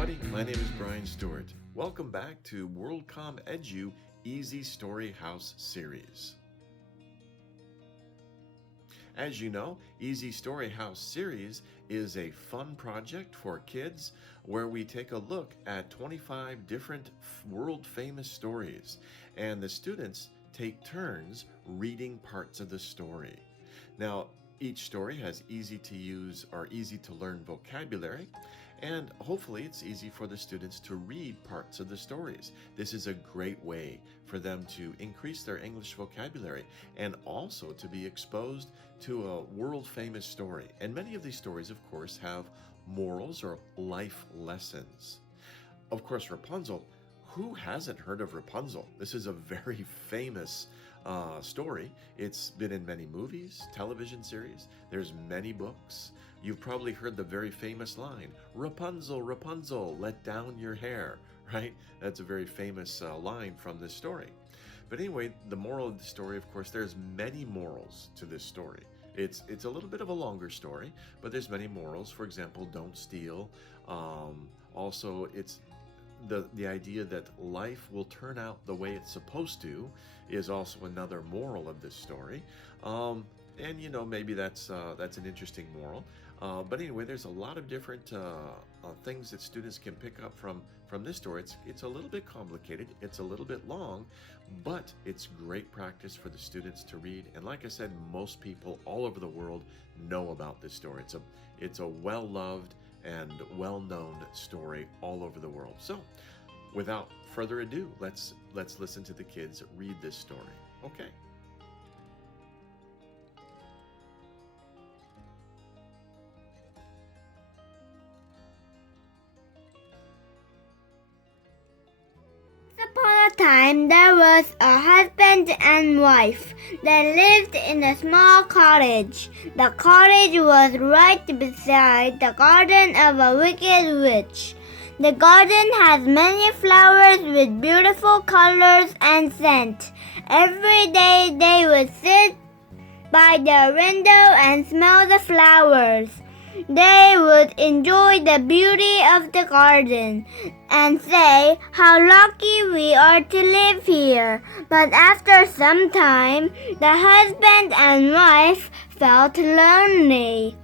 everybody. My name is Brian Stuart. Welcome back to WorldComEDU Easy-Story-House series. As you know, Easy-Story-House series is a fun project for kids where we take a look at 25 different world-famous stories, and the students take turns reading parts of the story. Now, each story has easy-to-use or easy-to-learn vocabulary, and hopefully it's easy for the students to read parts of the stories. This is a great way for them to increase their English vocabulary and also to be exposed to a world-famous story. And many of these stories, of course, have morals or life lessons. Of course, Rapunzel, who hasn't heard of Rapunzel? This is a very famous story. It's been in many movies, television series. There's many books. You've probably heard the very famous line, Rapunzel, Rapunzel, let down your hair, right? That's a very famous line from this story. But anyway, the moral of the story, of course, there's many morals to this story. It's a little bit of a longer story, but there's many morals. For example, don't steal. Also, it's the idea that life will turn out the way it's supposed to is also another moral of this story. And you know, maybe that's an interesting moral. But anyway, there's a lot of different things that students can pick up from this story. It's a little bit complicated. It's a little bit long, but it's great practice for the students to read. And like I said, most people all over the world know about this story. It's a well-loved and well-known story all over the world. So, without further ado, let's listen to the kids read this story. Okay. Upon a time there was a husband and wife. They lived in a small cottage. The cottage was right beside the garden of a wicked witch. The garden has many flowers with beautiful colors and scent. Every day they would sit by their window and smell the flowers. They would enjoy the beauty of the garden and say, "How lucky we are to live here." But after some time, the husband and wife felt lonely.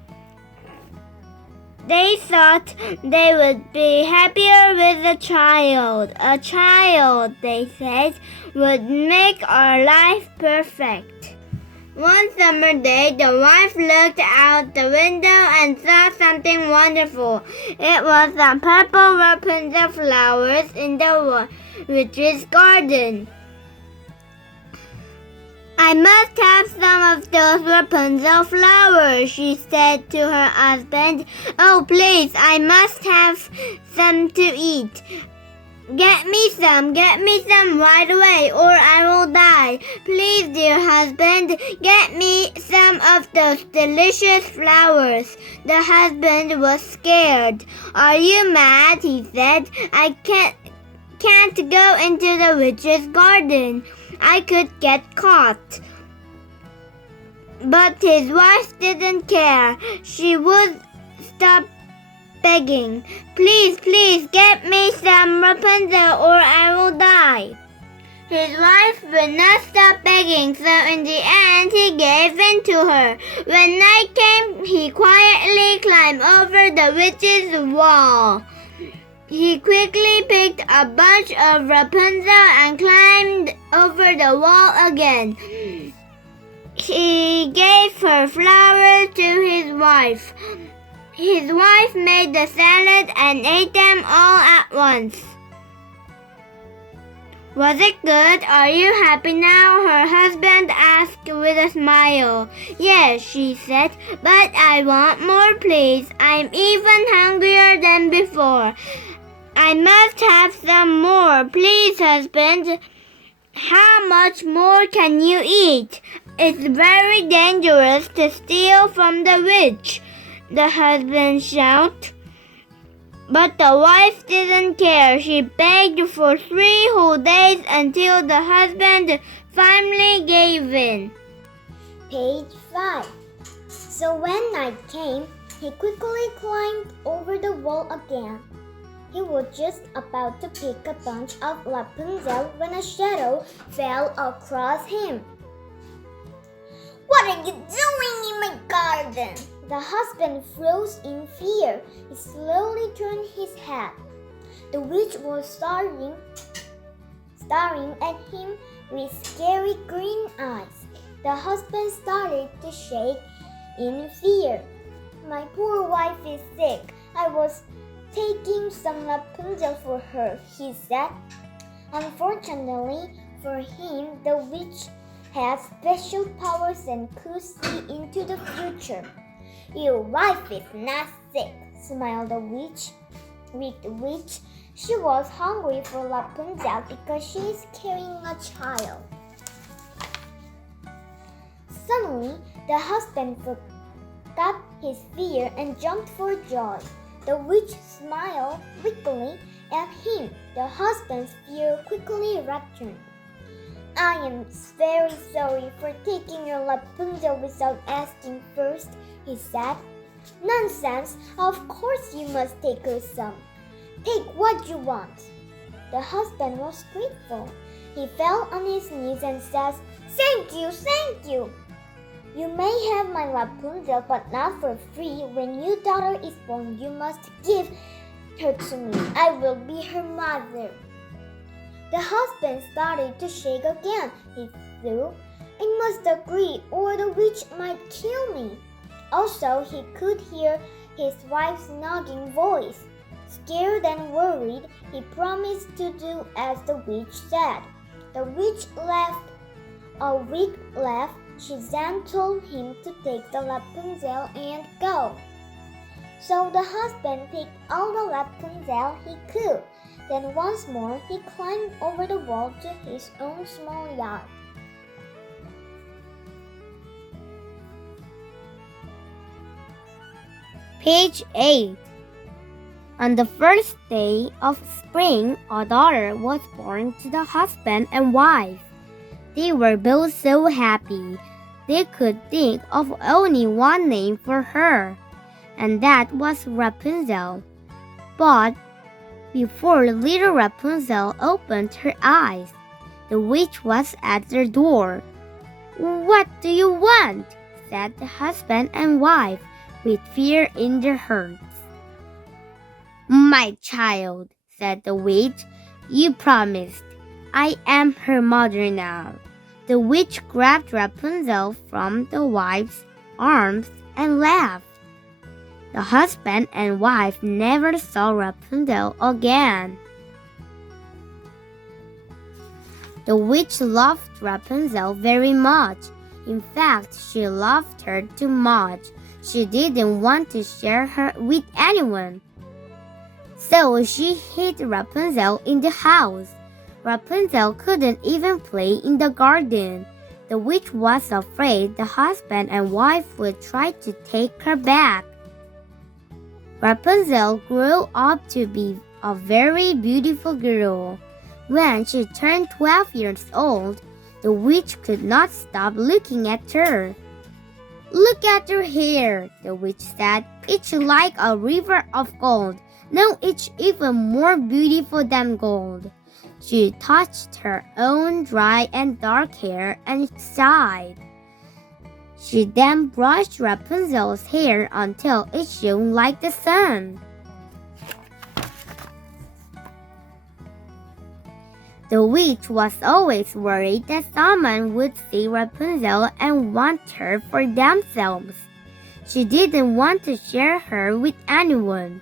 They thought they would be happier with a child. A child, they said, would make our life perfect. One summer day, the wife looked out the window and saw something wonderful. It was the purple Rapunzel flowers in the witch's garden. "I must have some of those Rapunzel flowers," she said to her husband. "Oh, please, I must have some to eat. Get me some right away, or I will die. Please, dear husband, get me some of those delicious flowers." The husband was scared. "Are you mad?" he said. "I can't go into the witch's garden. I could get caught." But his wife didn't care. She would stop begging, "Please, please, get me some Rapunzel or I will die." His wife would not stop begging, so in the end he gave in to her. When night came, he quietly climbed over the witch's wall. He quickly picked a bunch of Rapunzel and climbed over the wall again. He gave her flowers to his wife. His wife made the salad and ate them all at once. "Was it good? Are you happy now?" her husband asked with a smile. "Yes," she said, "but I want more, please. I'm even hungrier than before. I must have some more, please, husband." "How much more can you eat? It's very dangerous to steal from the witch," the husband shouted. But the wife didn't care. She begged for 3 whole days until the husband finally gave in. Page 5. So when night came, he quickly climbed over the wall again. He was just about to pick a bunch of Rapunzel when a shadow fell across him. What are you doing in my garden? The husband froze in fear. He slowly turned his head. The witch was staring at him with scary green eyes. The husband started to shake in fear. My poor wife is sick. I was taking some Rapunzel for her, he said. Unfortunately for him, the witch had special powers and could see into the future. Your wife is not sick, smiled the witch. With the witch, she was hungry for Rapunzel because she is carrying a child. Suddenly, the husband forgot his fear and jumped for joy. The witch smiled wickedly at him. The husband's fear quickly returned. I am very sorry for taking your Rapunzel without asking first, he said. Nonsense! Of course you must take her some. Take what you want. The husband was grateful. He fell on his knees and said, Thank you, thank you. You may have my Rapunzel, but not for free. When your daughter is born, you must give her to me. I will be her mother. The husband started to shake again. He thought, I must agree, or the witch might kill me. Also, he could hear his wife's nagging voice. Scared and worried, he promised to do as the witch said. The witch laughed a weak laugh. She then told him to take the Rapunzel and go. So the husband picked all the Rapunzel he could. Then once more he climbed over the wall to his own small yard. Page 8. On the first day of spring, a daughter was born to the husband and wife. They were both so happy. They could think of only one name for her, and that was Rapunzel. But before little Rapunzel opened her eyes, the witch was at their door. What do you want? Said the husband and wife with fear in their hearts. My child, said the witch, you promised. I am her mother now. The witch grabbed Rapunzel from the wife's arms and laughed. The husband and wife never saw Rapunzel again. The witch loved Rapunzel very much. In fact, she loved her too much. She didn't want to share her with anyone. So she hid Rapunzel in the house. Rapunzel couldn't even play in the garden. The witch was afraid the husband and wife would try to take her back. Rapunzel grew up to be a very beautiful girl. When she turned 12 years old, the witch could not stop looking at her. Look at her hair, the witch said. It's like a river of gold. No, it's even more beautiful than gold. She touched her own dry and dark hair and sighed. She then brushed Rapunzel's hair until it shone like the sun. The witch was always worried that someone would see Rapunzel and want her for themselves. She didn't want to share her with anyone.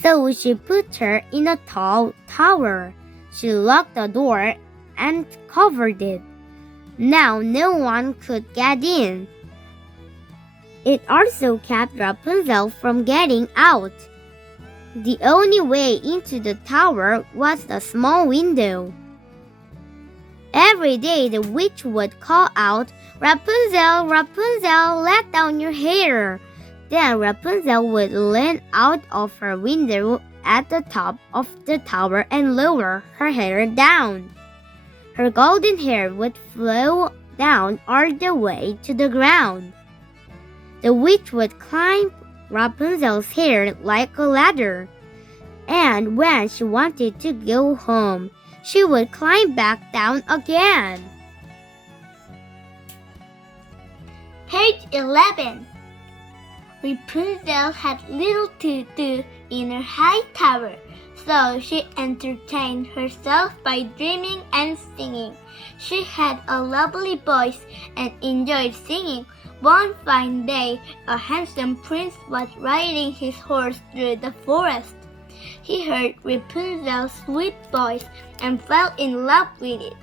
So she put her in a tall tower. She locked the door and covered it. Now no one could get in. It also kept Rapunzel from getting out. The only way into the tower was the small window. Every day the witch would call out, Rapunzel, Rapunzel, let down your hair. Then Rapunzel would lean out of her window at the top of the tower and lower her hair down. Her golden hair would flow down all the way to the ground. The witch would climb Rapunzel's hair like a ladder. and when she wanted to go home, she would climb back down again. Page 11. Rapunzel had little to do in her high tower, so she entertained herself by dreaming and singing. She had a lovely voice and enjoyed singing. One fine day, a handsome prince was riding his horse through the forest. He heard Rapunzel's sweet voice and fell in love with it.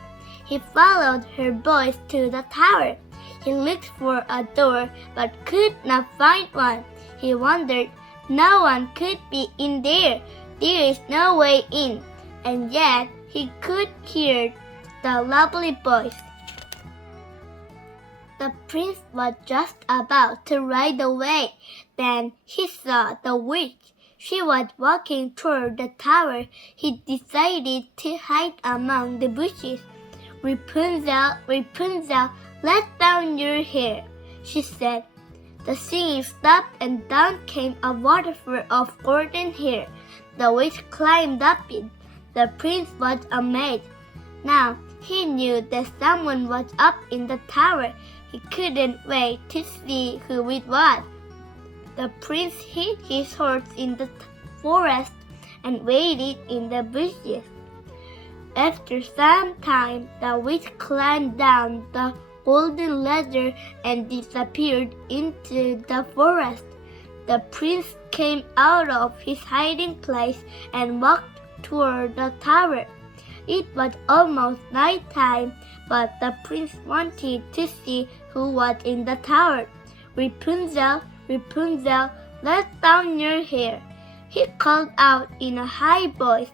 He followed her voice to the tower. He looked for a door but could not find one. He wondered, no one could be in there. There is no way in. And yet he could hear the lovely voice. The prince was just about to ride away. Then he saw the witch. She was walking toward the tower. He decided to hide among the bushes. Rapunzel, Rapunzel, let down your hair, she said. The singing stopped and down came a waterfall of golden hair. The witch climbed up it. The prince was amazed. Now he knew that someone was up in the tower. He couldn't wait to see who it was. The prince hid his horse in the forest and waited in the bushes. After some time, the witch climbed down the golden ladder and disappeared into the forest. The prince came out of his hiding place and walked toward the tower. It was almost night time, but the prince wanted to see who was in the tower. Rapunzel, Rapunzel, let down your hair, he called out in a high voice,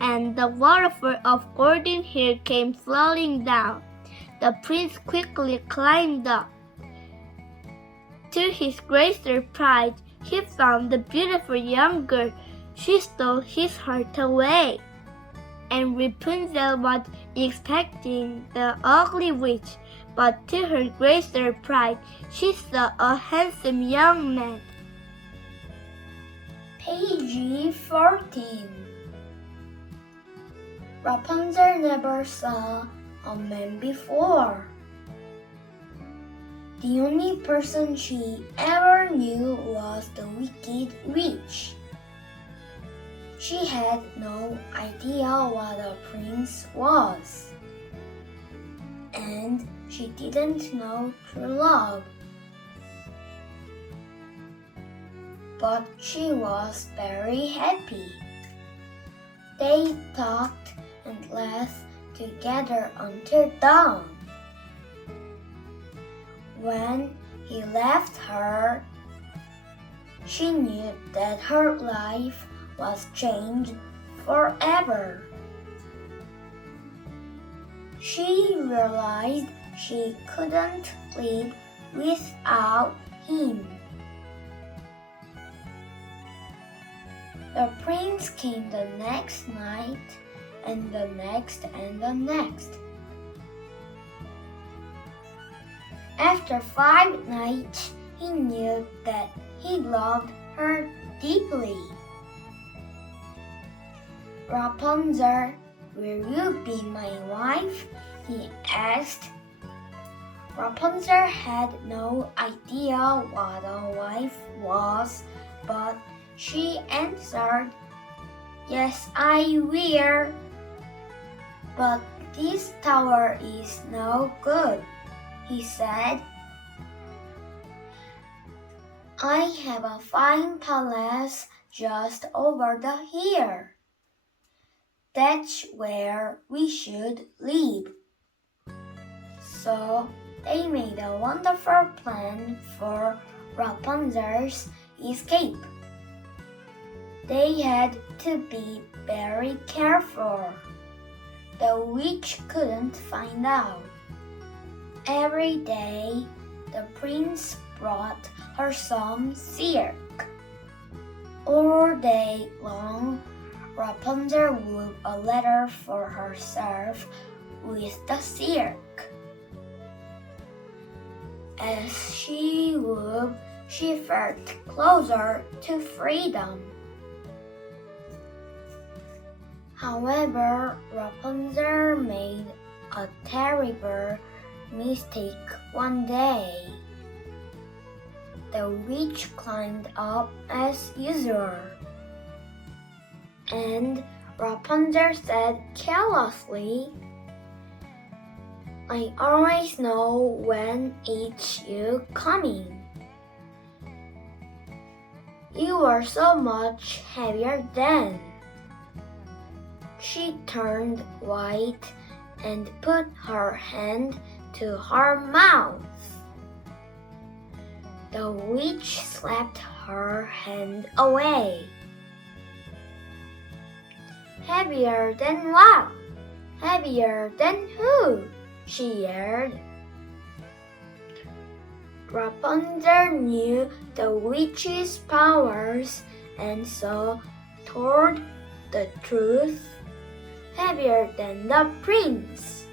and the waterfall of golden hair came flowing down. The prince quickly climbed up. To his great surprise, he found the beautiful young girl. She stole his heart away. And Rapunzel was expecting the ugly witch, but to her great surprise, she saw a handsome young man. Page 14. Rapunzel never saw a man before. The only person she ever knew was the wicked witch. She had no idea what a prince was, and she didn't know true love. But she was very happy. They talked and laughed together until dawn. When he left her, she knew that her life was changed forever. She realized she couldn't live without him. The prince came the next night, and the next and the next. After 5 nights, he knew that he loved her deeply. Rapunzel, will you be my wife? He asked. Rapunzel had no idea what a wife was, but she answered, "Yes, I will. But this tower is no good," he said. "I have a fine palace just over here. That's where we should live." So they made a wonderful plan for Rapunzel's escape. They had to be very careful. The witch couldn't find out. Every day, the prince brought her some silk. All day long, Rapunzel wove a letter for herself with the silk. As she wove, she felt closer to freedom. However, Rapunzel made a terrible mistake one day. The witch climbed up as usual, and Rapunzel said carelessly, "I always know when it's you coming. You are so much heavier then." She turned white and put her hand to her mouth. The witch slapped her hand away. "Heavier than what? Heavier than who?" she yelled. Rapunzel knew the witch's powers and so told the truth. "Heavier than the prince."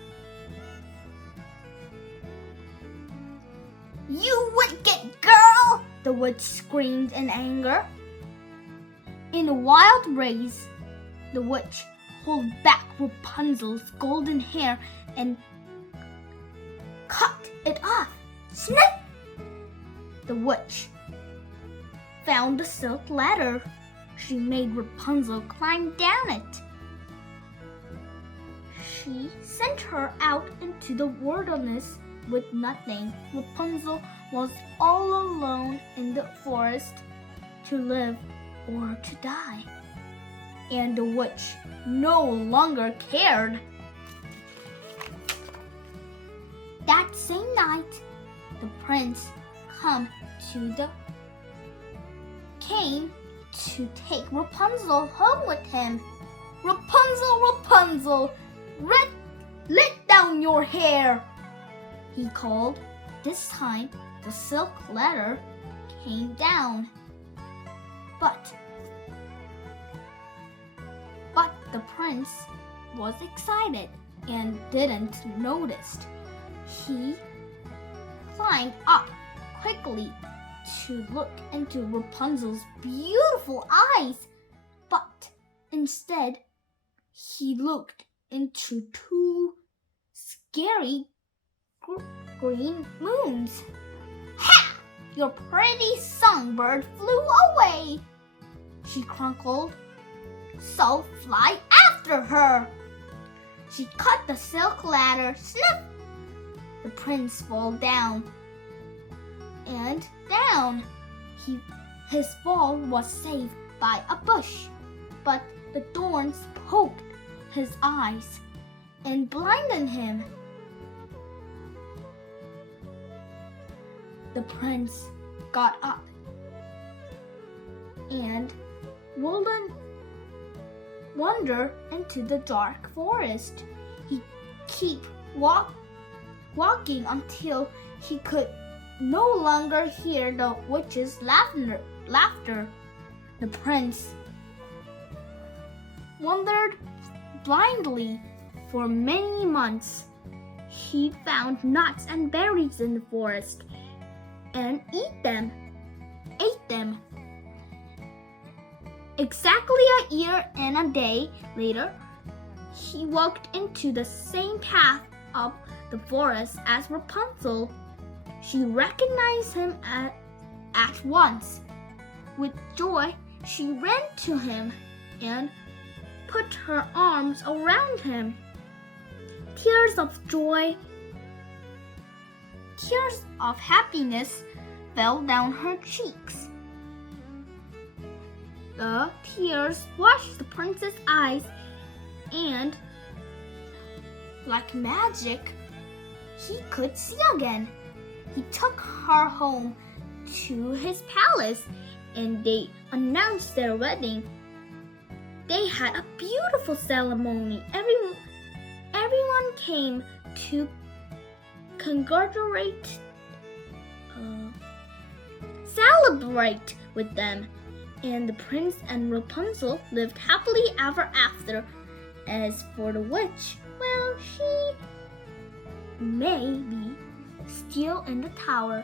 "You wicked girl!" the witch screamed in anger. In a wild rage, the witch pulled back Rapunzel's golden hair and cut it off. Snip! The witch found the silk ladder. She made Rapunzel climb down it. She sent her out into the wilderness with nothing. Rapunzel was all alone in the forest, to live or to die. And the witch no longer cared. That same night, the prince came to take Rapunzel home with him. "Rapunzel, Rapunzel, let down your hair," he called. This time, the silk ladder came down. But the prince was excited and didn't notice. He climbed up quickly to look into Rapunzel's beautiful eyes, but instead he looked into two scary green moons. "Ha! Your pretty songbird flew away," she crackled. "So fly after her." She cut the silk ladder. Snip! The prince fell down and down. His fall was saved by a bush, but the thorns poked his eyes and blinded him. The prince got up and wandered into the dark forest. He kept walking until he could no longer hear the witch's laughter. The prince wandered blindly for many months. He found nuts and berries in the forest and ate them. Exactly a year and a day later, he walked into the same path of the forest as Rapunzel. She recognized him at once. With joy, she ran to him and put her arms around him. Tears of joy, tears of happiness fell down her cheeks. The tears washed the prince's eyes, and like magic, he could see again. He took her home to his palace, and they announced their wedding. They had a beautiful ceremony. Everyone came to celebrate with them, and the prince and Rapunzel lived happily ever after. As for the witch, well, she may be still in the tower.